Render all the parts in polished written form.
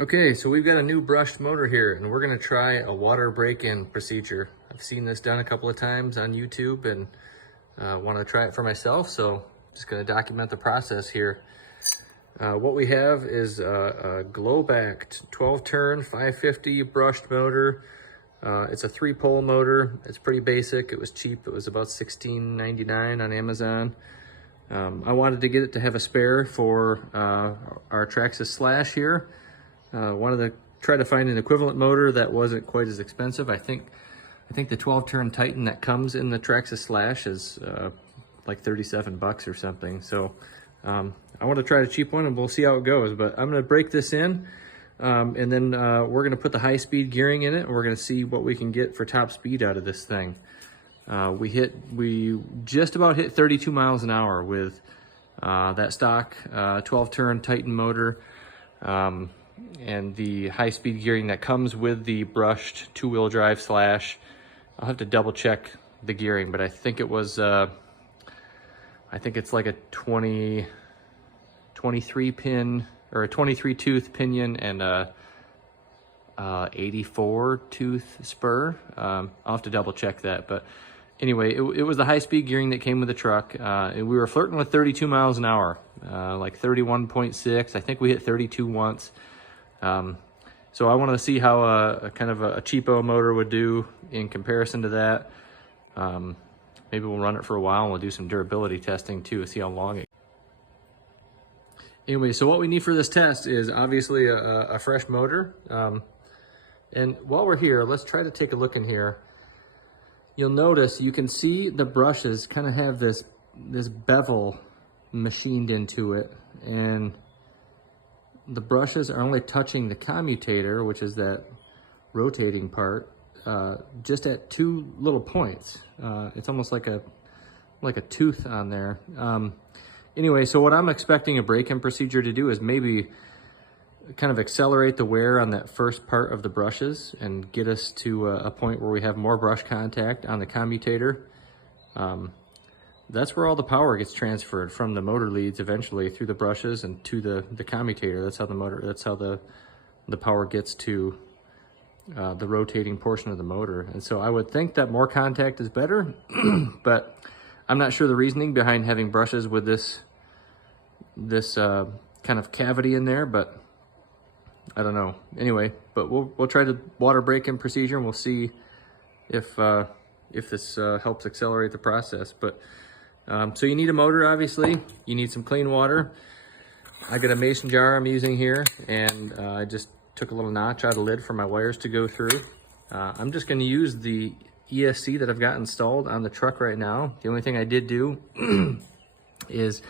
Okay, so we've got a new brushed motor here, and we're gonna try a water break-in procedure. I've seen this done a couple of times on YouTube and want to try it for myself, so just gonna document the process here. What we have is a Globact 12-turn 550 brushed motor. It's a 3-pole motor. It's pretty basic. It was cheap. It was about $16.99 on Amazon. I wanted to get it to have a spare for our Traxxas Slash here. Wanted to try to find an equivalent motor that wasn't quite as expensive. I think the 12-turn Titan that comes in the Traxxas Slash is like 37 bucks or something. So I want to try a cheap one, and we'll see how it goes. But I'm going to break this in, and then we're going to put the high-speed gearing in it, and we're going to see what we can get for top speed out of this thing. We just about hit 32 miles an hour with that stock 12-turn Titan motor. And the high-speed gearing that comes with the brushed 2-wheel drive Slash. I'll have to double check the gearing, but I think it was, I think it's like a 23 pin or a 23 tooth pinion and a 84 tooth spur. I'll have to double check that, but anyway, it was the high-speed gearing that came with the truck. And we were flirting with 32 miles an hour, like 31.6. I think we hit 32 once. So I wanted to see how a kind of a cheapo motor would do in comparison to that. Maybe we'll run it for a while, and we'll do some durability testing too, see how long it. Anyway, so what we need for this test is obviously a fresh motor. And while we're here, let's try to take a look in here. You'll notice you can see the brushes kind of have this bevel machined into it, and the brushes are only touching the commutator, which is that rotating part, just at 2 little points. It's almost like a tooth on there. Anyway, so what I'm expecting a break-in procedure to do is maybe kind of accelerate the wear on that first part of the brushes and get us to a point where we have more brush contact on the commutator. That's where all the power gets transferred from the motor leads eventually through the brushes and to the commutator. That's how the power gets to the rotating portion of the motor. And so I would think that more contact is better, but I'm not sure the reasoning behind having brushes with this kind of cavity in there, but I don't know. Anyway, but we'll try the water break-in procedure, and we'll see if this helps accelerate the process. But so you need a motor, obviously. You need some clean water. I got a mason jar I'm using here, and I just took a little notch out of the lid for my wires to go through. I'm just going to use the ESC that I've got installed on the truck right now. The only thing I did do is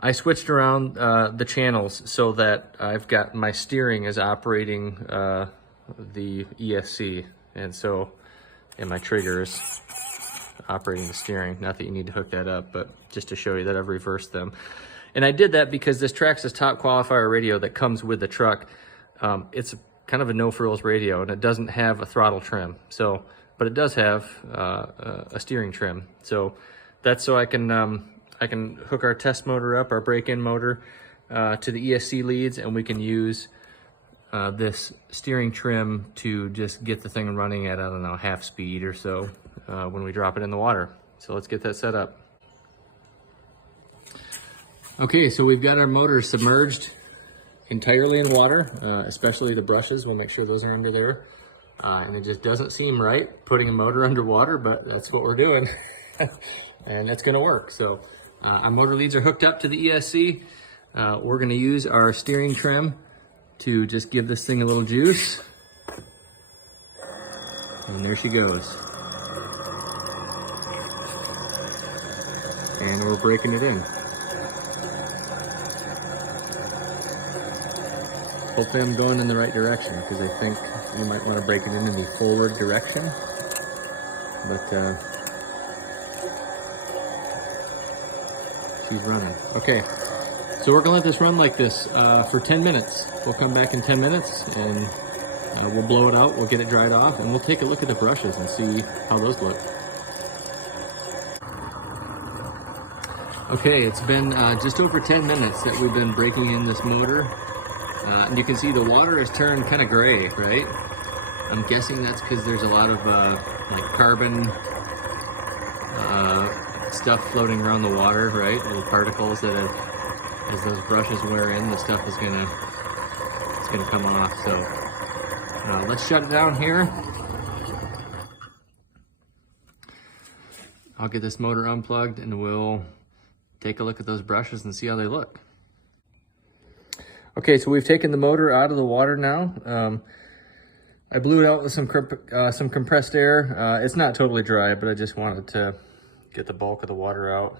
I switched around the channels so that I've got my steering is operating the ESC, and my trigger is operating the steering. Not that you need to hook that up, but just to show you that I've reversed them. And I did that because this Traxxas Top Qualifier radio that comes with the truck, it's kind of a no-frills radio, and it doesn't have a throttle trim. So, but it does have a steering trim. So that's so I can hook our test motor up, our break-in motor, to the ESC leads, and we can use this steering trim to just get the thing running at, I don't know, half speed or so when we drop it in the water. So let's get that set up. Okay, so we've got our motor submerged entirely in water, especially the brushes. We'll make sure those are under there. And it just doesn't seem right putting a motor underwater, but that's what we're doing. And that's gonna work. So our motor leads are hooked up to the ESC. We're gonna use our steering trim to just give this thing a little juice. And there she goes. And we're breaking it in. Hopefully I'm going in the right direction, because I think you might want to break it in the forward direction. But she's running. Okay, so we're gonna let this run like this for 10 minutes. We'll come back in 10 minutes and we'll blow it out, we'll get it dried off, and we'll take a look at the brushes and see how those look. Okay, it's been just over 10 minutes that we've been breaking in this motor. And you can see the water has turned kind of gray, right? I'm guessing that's because there's a lot of like carbon stuff floating around the water, right? Little particles that have, as those brushes wear in, the stuff is gonna come off. So let's shut it down here. I'll get this motor unplugged and we'll take a look at those brushes and see how they look. Okay, so we've taken the motor out of the water now. I blew it out with some compressed air. It's not totally dry, but I just wanted to get the bulk of the water out.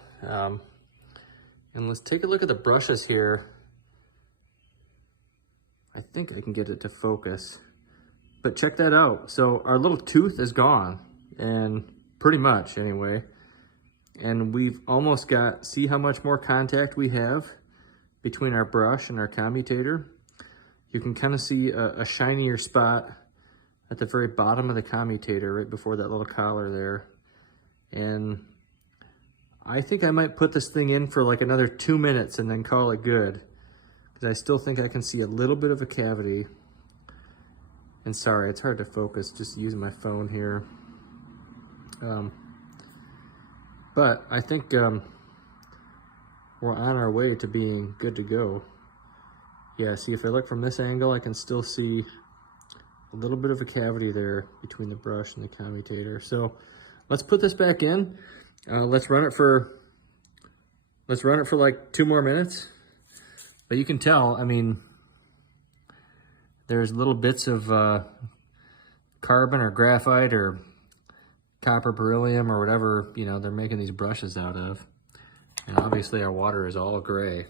And let's take a look at the brushes here. I think I can get it to focus, but check that out. So our little tooth is gone, and pretty much anyway. And we've almost got, see how much more contact we have between our brush and our commutator. You can kind of see a shinier spot at the very bottom of the commutator, right before that little collar there. And I think I might put this thing in for like another 2 minutes and then call it good, because I still think I can see a little bit of a cavity. And sorry, it's hard to focus just using my phone here. But I think we're on our way to being good to go. Yeah, see, if I look from this angle, I can still see a little bit of a cavity there between the brush and the commutator. So let's put this back in. Let's run it for like 2 more minutes. But you can tell, I mean, there's little bits of carbon or graphite or copper beryllium or whatever, you know, they're making these brushes out of. And obviously our water is all gray.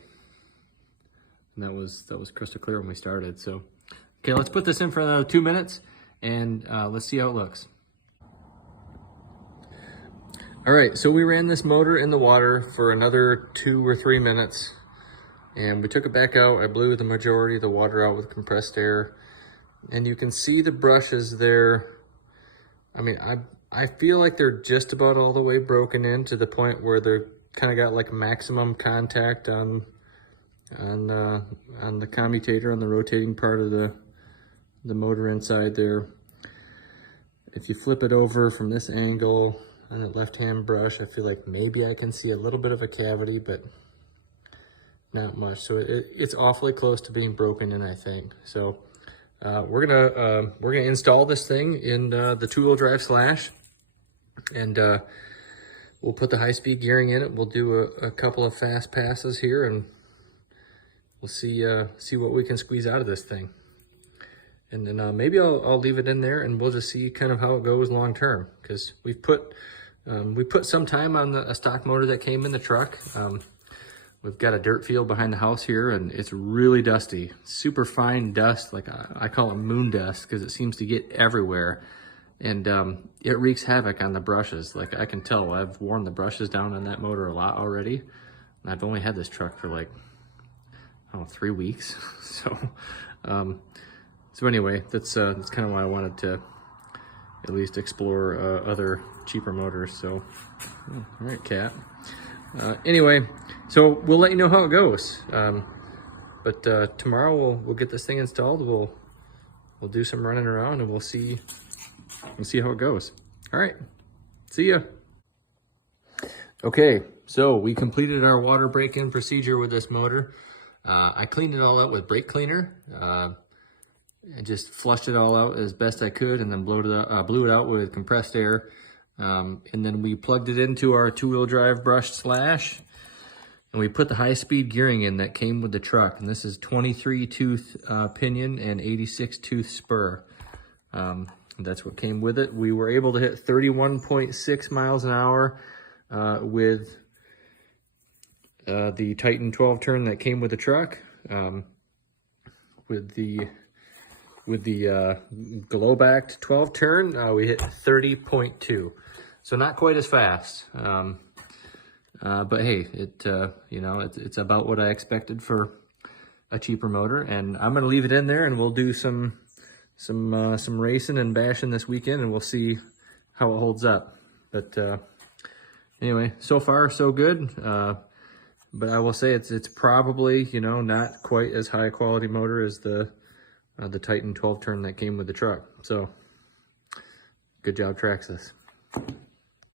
And that was crystal clear when we started. So, okay, let's put this in for another 2 minutes and let's see how it looks. All right, so we ran this motor in the water for another 2 or 3 minutes, and we took it back out. I blew the majority of the water out with compressed air, and you can see the brushes there. I mean, I feel like they're just about all the way broken in to the point where they're kind of got like maximum contact on the commutator, on the rotating part of the motor inside there. If you flip it over from this angle on the left-hand brush, I feel like maybe I can see a little bit of a cavity, but not much. So it's awfully close to being broken in, I think. So we're gonna install this thing in the 2-wheel drive Slash, and we'll put the high-speed gearing in it. We'll do a couple of fast passes here, and we'll see what we can squeeze out of this thing. And then maybe I'll leave it in there, and we'll just see kind of how it goes long term, because we put some time on a stock motor that came in the truck. We've got a dirt field behind the house here, and it's really dusty, super fine dust. Like I call it moon dust, because it seems to get everywhere, and it wreaks havoc on the brushes. Like I can tell, I've worn the brushes down on that motor a lot already, and I've only had this truck for like, I don't know, 3 weeks. So anyway, that's kind of why I wanted to at least explore other cheaper motors. So, all right, Cat. Anyway, so we'll let you know how it goes. But tomorrow we'll get this thing installed. We'll do some running around, and we'll see how it goes. All right, see ya. Okay, so we completed our water break-in procedure with this motor. I cleaned it all out with brake cleaner. I just flushed it all out as best I could, and then blew it out with compressed air. And then we plugged it into our 2-wheel drive brushed Slash, and we put the high-speed gearing in that came with the truck. And this is 23 tooth pinion and 86 tooth spur. That's what came with it. We were able to hit 31.6 miles an hour with the Titan 12 turn that came with the truck. With the Globact 12 turn, we hit 30.2. So not quite as fast. But hey, it's about what I expected for a cheaper motor, and I'm gonna leave it in there, and we'll do some racing and bashing this weekend, and we'll see how it holds up. But anyway, so far so good. But I will say it's probably, you know, not quite as high quality motor as the Titan 12 turn that came with the truck. So good job, Traxxas.